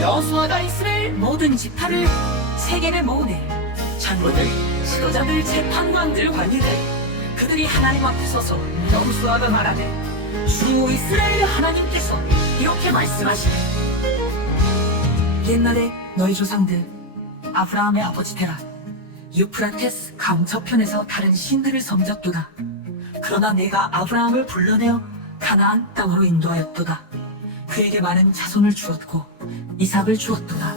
여수아가 이스라엘 모든 지파를 세계를 모으네. 장로들, 지도자들, 재판관들, 관리들 그들이 하나님 앞에 서서 여수아가 말하네. 주 이스라엘 하나님께서 이렇게 말씀하시네. 옛날에 너희 조상들 아브라함의 아버지 테라 유프라테스 강 저편에서 다른 신들을 섬겼도다. 그러나 내가 아브라함을 불러내어 가나안 땅으로 인도하였도다. 그에게 많은 자손을 주었고 이삭을 주었도다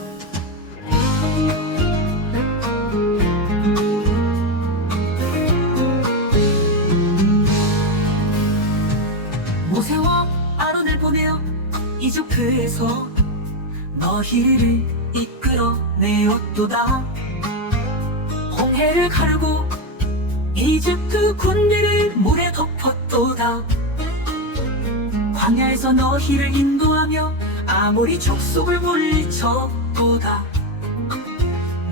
모세와 아론을 보내어 이집트에서 너희를 이끌어 내었도다. 홍해를 가르고 이집트 군대를 물에 덮었도다. 광야에서 너희를 인도하며 아모리 족속을 물리쳤도다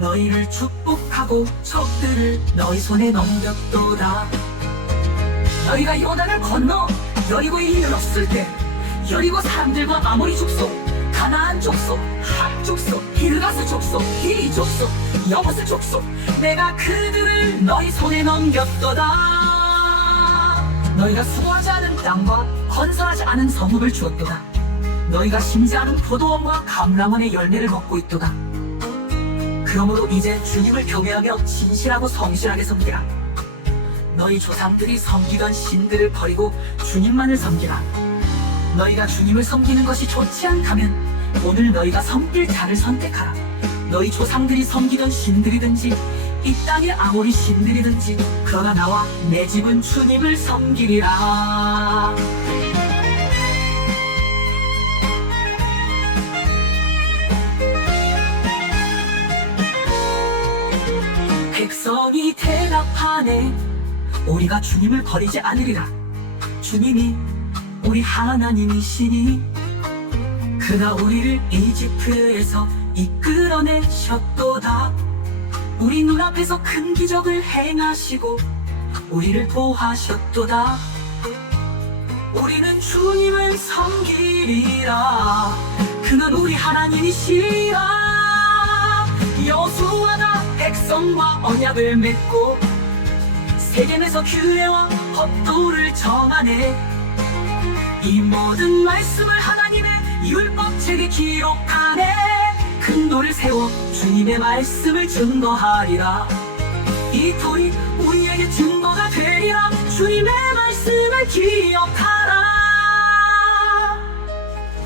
너희를 축복하고 적들을 너희 손에 넘겼도다. 너희가 요단을 건너 여리고에 이르렀을 때 여리고 사람들과 아모리 족속 가나안 족속 한 족속 히르가스 족속 히리 족속 여버스 족속 내가 그들을 너희 손에 넘겼도다. 너희가 수고하지 않은 땅과 건설하지 않은 성읍을 주었도다 너희가 심지 않은 포도원과 감람원의 열매를 먹고 있도다 그러므로 이제 주님을 경외하며 진실하고 성실하게 섬기라 너희 조상들이 섬기던 신들을 버리고 주님만을 섬기라. 너희가 주님을 섬기는 것이 좋지 않다면 오늘 너희가 섬길 자를 선택하라. 너희 조상들이 섬기던 신들이든지 이 땅의 아무리 신들이든지 그러나 나와 내 집은 주님을 섬기리라. 백성이 대답하네. 우리가 주님을 버리지 않으리라. 주님이 우리 하나님이시니 그가 우리를 이집트에서 이끌어내셨도다. 우리 눈앞에서 큰 기적을 행하시고 우리를 보하셨도다. 우리는 주님을 섬기리라. 그는 우리 하나님이시라. 여수아가 백성과 언약을 맺고 세겜에서 규례와 법도를 정하네. 이 모든 말씀을 하나님의 율법책에 기록하네. 큰 돌을 세워 주님의 말씀을 증거하리라. 이 돌이 우리에게 증거가 되리라. 주님의 말씀을 기억하라